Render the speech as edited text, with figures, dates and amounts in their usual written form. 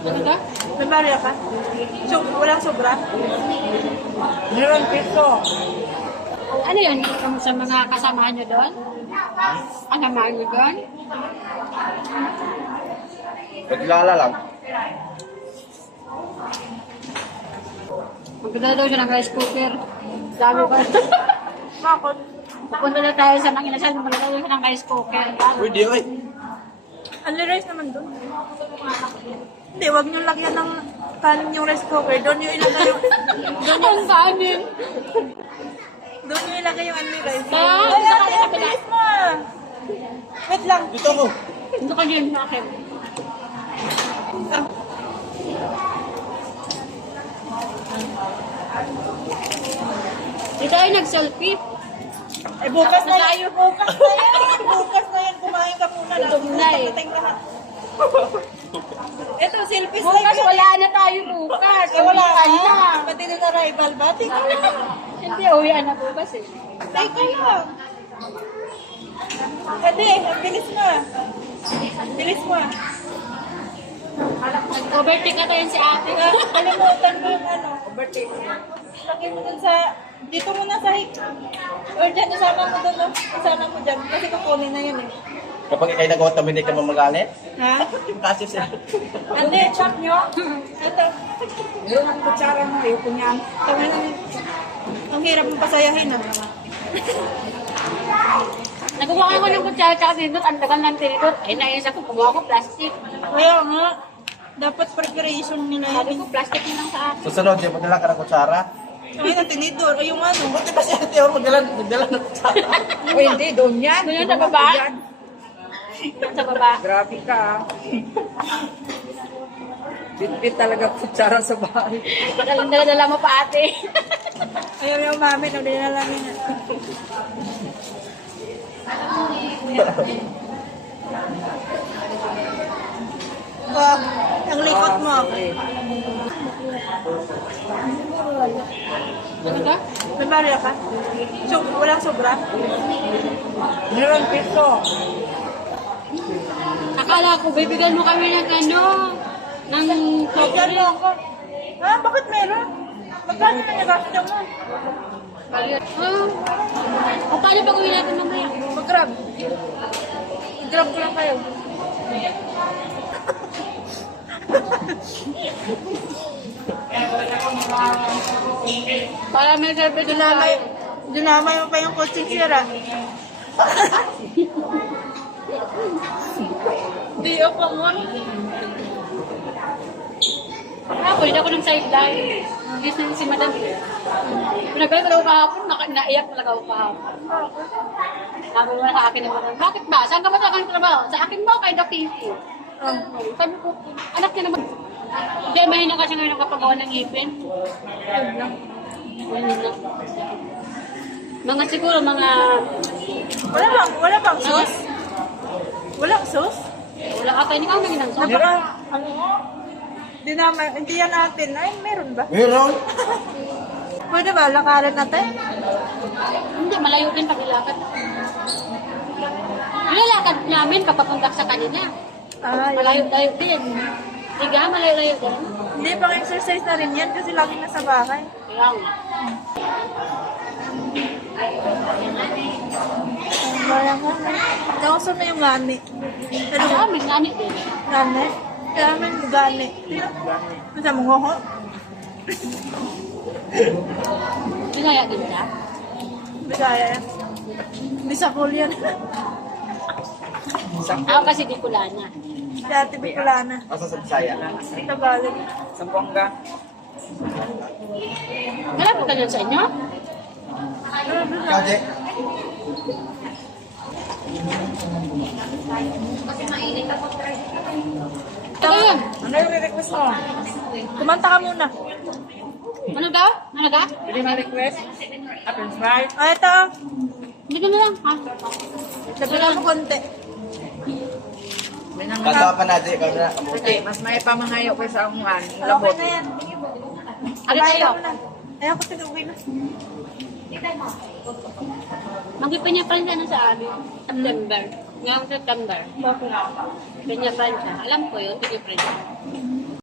Ano ka? May barya ka? So, walang sobra? Meron piso. Ano yun? Sa mga kasamahan nyo doon? Kasamahan nyo doon? Naglala lang. Magdala daw siya ng rice cooker. Sabi ko. Bakit? Pupunta na tayo sa mga inasal. Magdala daw siya ng rice cooker. Pwede oy. Only rice naman doon. Hindi, wag niyong lagyan ng kanin yung rice cooker. Doon yung ilagay yung... Ang kanin. Doon yung ilagay yung only rice. Ah, Ay, sa ate, kapila. bilis mo ah. Wait lang. Dito ko. Ito ka dyan, akin. Di tayo nag-selfie. Eh, bukas na yan. Bukas na yan. Bukas na yan. Kumain ka muna na. Gutom na eh. Patating lahat. Ito, selfies Bukas live. wala na tayo bukas. Eh, wala Uwian na. ka. Pati na rival ba? Tika lang. Hindi, uwian na bukas eh. Tika lang. Ate, ang bilis mo ah. Ang bilis mo ah. Nag-overtake ka tayo si ate. Kalimutan mo yung ano. Overtake. Lagay mo dun sa... Dito muna sa hip. Or dyan, isama mo dun. No? Isama mo dyan. Kasi kukunin na yun eh. Kapag ikay nag-automate ka mamagalit, Ha? yung kasi siya. Ate, chop nyo. Ito. Meron ang kutsara mo. Ayoko niyan. Tama na. Ang hirap mong pasayahin ah. Nagkuha ko ng kutsara tsaka tinidot. Ang tagal ng tinidot. Ay, naisip ko, kumuha ko plastic. Kaya nga. Dapat preparation nila Sabi yun. ko, plastic na lang sa akin. Susunod, di magdala ka ng kutsara. Ay, na tinidor. Ay, yung ano. Buti pa siya, Teo, magdala ng kutsara. O hindi, doon yan. Doon yan sa baba? Yan. Sa baba. Grabe ka ah. Bitbit talaga kutsara sa bahay. Dala mo pa ate. Ayaw yung mami. Nang dinalamin na. Oh, ang likot mo. Ano ka? May barya ka? So, walang sobra? Meron piso. Akala ko, bibigyan mo kami ng ano, ng Bigyan mo ako. Ha? Bakit meron? Magkano na nagasto mo? O paano pag uwi natin mamaya? Mag-grab. Mag-grab ko lang kayo. Para may service na Dinamay, tayo. dinamay mo pa yung coaching sira. Di ako mo. Ako, hindi ako ng sideline. Yes na si madam. Pinagkala ko daw kahapon, naiyak talaga ako kahapon. Sabi mo na sa akin ng madam, bakit ba? Saan ka ba sa akin trabaho? Sa akin ba o kay Dakiti? Sabi ko, anak niya naman. Hindi, mahina kasi ngayon ang kapagawa ng ngipin. Mahina. Mga siguro, mga... Wala bang sauce? Walang sauce? Wala ka, hindi ka naging ng sauce. Meron. Ano mo? Dinamay, hindi yan natin. Ay, meron ba? Meron. Pwede ba? Lakaran natin? Hindi, malayo din pag ilakad. Ilalakad namin papapunta sa kanina. Ay, Malayo-layo din. Tiga, malayo-layo din. hindi, pang exercise na rin yan kasi lagi nasa bahay. Kaya nga. Wala ka. Nauso mo yung gani. Ano? Kaya may nani din. Gani? Kaya may gani. Masa mo ho? Binaya din siya. Bisaya yan. Bisakul yan. Ako kasi di kulana. Dati Bicolana. Asa sa Bisaya. Tagalog. Sampuanga. Wala po ganyan sa inyo? Kaje. Ito yun. Ano yung request mo? Kumanta ka muna. Ano daw? Ano daw? Pwede ma-request? Apple fries? Ah, ito. Hindi ko na lang. Ha? Dagdagan mo konti. May nang Kagawa pa na, Jay. Kagawa na. Hindi, mas may pamangayo ko sa amuhan. Okay Labot. na yan. Ano tayo? Ayaw ko tigil, okay na. Mag-ipanya pa rin sana sa amin. September. Ngayong September. Bakit? Kanya Francia. Alam ko yun, Kanya Francia.